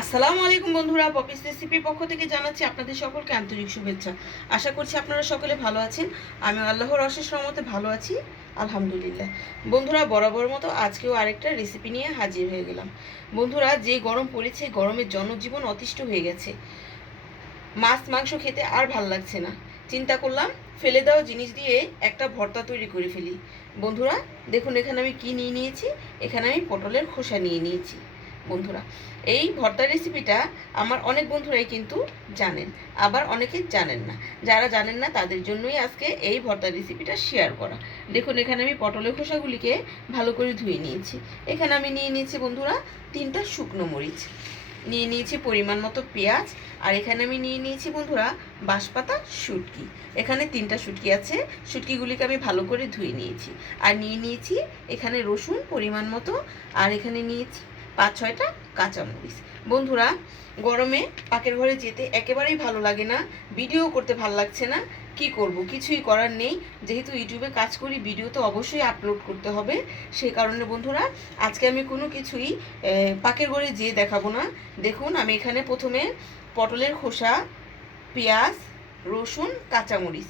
আসসালামু আলাইকুম বন্ধুরা পপিস রেসিপির পক্ষ থেকে জানাচ্ছি আপনাদের সকলকে আন্তরিক শুভেচ্ছা। আশা করছি আপনারা সকলে ভালো আছেন। আমি আল্লাহর অশেষ রহমতে ভালো আছি, আলহামদুলিল্লাহ। বন্ধুরা, বরাবর মতো আজকেও আরেকটা রেসিপি নিয়ে হাজির হয়ে গেলাম। বন্ধুরা, যে গরম পড়েছে গরমের জনজীবন অতিষ্ঠ হয়ে গেছে। মাছ, মাংস খেতে আর ভালো লাগছে না। চিন্তা করলাম, ফেলে দেওয়া জিনিস দিয়ে একটা ভর্তা তৈরি করে ফেলি। বন্ধুরা, দেখুন এখানে আমি কি নিয়ে নিয়েছি, এখানে আমি পটলের খোসা নিয়ে নিয়েছি। বন্ধুরা। এই ভর্তা রেসিপিটা আমার অনেক বন্ধুরাই কিন্তু জানেন, আবার অনেকে জানেন না। যারা জানেন না, তাদের জন্যই আজকে এই ভর্তা রেসিপিটা শেয়ার করা। দেখুন, এখানে আমি পটলের খোসাগুলিকে ভালো করে ধুয়ে নিয়েছি। এখানে আমি নিয়ে নিয়েছি বন্ধুরা তিনটা শুকনো মরিচ। নিয়ে নিয়েছি পরিমাণ মতো পেঁয়াজ, আর এখানে আমি নিয়ে নিয়েছি বন্ধুরা বাঁশপাতা শুটকি। এখানে তিনটা শুটকি আছে, শুটকিগুলিকে আমি ভালো করে ধুয়ে নিয়েছি। আর নিয়ে নিয়েছি এখানে রসুন পরিমাণ মতো, আর এখানে নিয়েছি পাঁচ, ছয়টা কাঁচামরিচ বন্ধুরা, গরমে পাকের ঘরে যেতে একেবারেই ভালো লাগে না, ভিডিও করতে ভালো লাগছে না, কি করব? কিছুই করার নেই। যেহেতু ইউটিউবে কাজ করি, ভিডিও তো অবশ্যই আপলোড করতে হবে। সেই কারণে বন্ধুরা, আজকে আমি কোনো কিছুই পাকের ঘরে যেয়ে দেখাবো না। দেখুন, আমি এখানে প্রথমে পটলের খোসা, পেঁয়াজ, রসুন কাঁচামরিচ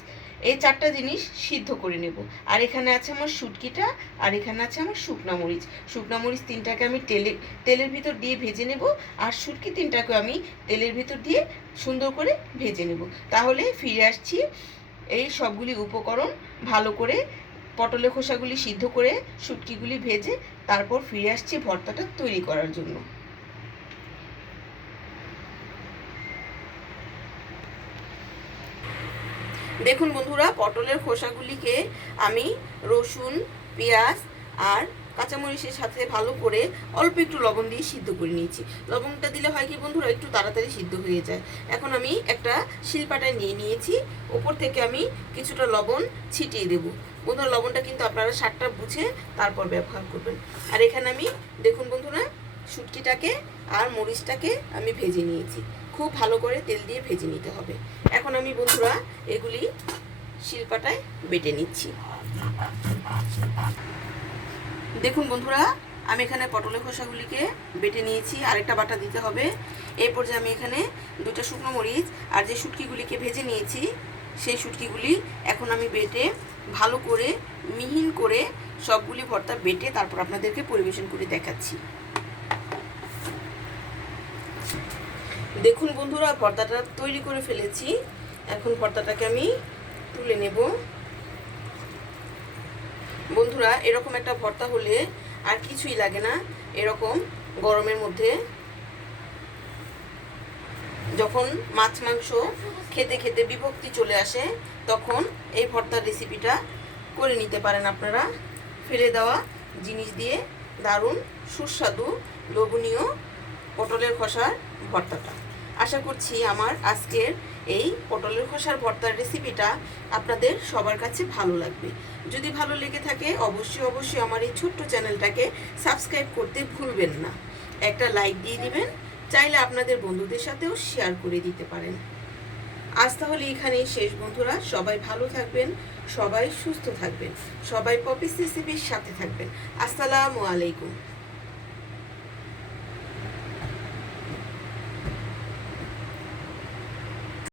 এই চারটা জিনিস সিদ্ধ করে নেব। আর এখানে আছে আমার শুটকিটা, আর এখানে আছে আমার শুকনো মরিচ। শুকনো মরিচ তিনটাকে আমি তেলে, তেলের ভিতর দিয়ে ভেজে নেব, আর শুটকি তিনটাকে আমি তেলের ভিতর দিয়ে সুন্দর করে ভেজে নেব। তাহলে ফিরে আসছি এই সবগুলি উপকরণ ভালো করে পটলের খোসাগুলি সিদ্ধ করে শুটকিগুলি ভেজে তারপর ফিরে আসছি ভর্তাটা তৈরি করার জন্য। দেখুন বন্ধুরা, পটলের খোসাগুলিকে আমি রসুন, পেঁয়াজ আর কাঁচামরিচের সাথে ভালো করে অল্প একটু লবণ দিয়ে সিদ্ধ করে নিয়েছি। লবণটা দিলে হয় কি বন্ধুরা, একটু তাড়াতাড়ি সিদ্ধ হয়ে যায়। এখন আমি একটা শিলপাটায় নিয়ে নিয়েছি। ওপর থেকে আমি কিছুটা লবণ ছিটিয়ে দেব। বন্ধুরা, লবণটা কিন্তু আপনারা সারটা বুঝে তারপর ব্যবহার করবেন। আর এখানে আমি, দেখুন বন্ধুরা শুটকিটাকে আর মরিচটাকে আমি ভেজে নিয়েছি। খুব ভালো করে তেল দিয়ে ভেজে নিতে হবে। এখন আমি বন্ধুরা এগুলি শিলপাটায় বেটে নিচ্ছি। দেখুন বন্ধুরা, আমি এখানে পটলের খোসাগুলিকে বেটে নিয়েছি। আরেকটা বাটা দিতে হবে। এই পর্যায়ে আমি এখানে দুটো শুকনো মরিচ আর যে শুটকিগুলিকে ভেজে নিয়েছি, সেই শুটকিগুলি এখন আমি বেটে ভালো করে মিহিন করে সবগুলি ভর্তা বেটে তারপর আপনাদেরকে পরিবেশন করে দেখাচ্ছি। দেখুন বন্ধুরা ভর্তাটা তৈরি করে ফেলেছি। এখন ভর্তাটাকে আমি তুলে নেব। বন্ধুরা, এরকম একটা ভর্তা হলে আর কিছুই লাগে না। এরকম গরমের মধ্যে যখন মাছ, মাংস খেতে খেতে বিভক্তি চলে আসে, তখন এই ভর্তার রেসিপিটা করে নিতে পারেন আপনারা। ফেলে দেওয়া জিনিস দিয়ে দারুণ সুস্বাদু, লোভনীয় পটলের খসার ভর্তাটা। আশা করছি আমার আজকের এই পটলের খোসার ভর্তার রেসিপিটা আপনাদের সবার কাছে ভালো লাগবে। যদি ভালো লেগে থাকে, অবশ্যই অবশ্যই আমার এই ছোট্ট চ্যানেলটাকে সাবস্ক্রাইব করতে ভুলবেন না। একটা লাইক দিয়ে দিবেন, চাইলে আপনাদের বন্ধুদের সাথেও শেয়ার করে দিতে পারেন। আজ তাহলে এখানেই শেষ, বন্ধুরা। সবাই ভালো থাকবেন, সবাই সুস্থ থাকবেন, সবাই পপিস রেসিপির সাথে থাকবেন। আসসালামু আলাইকুম।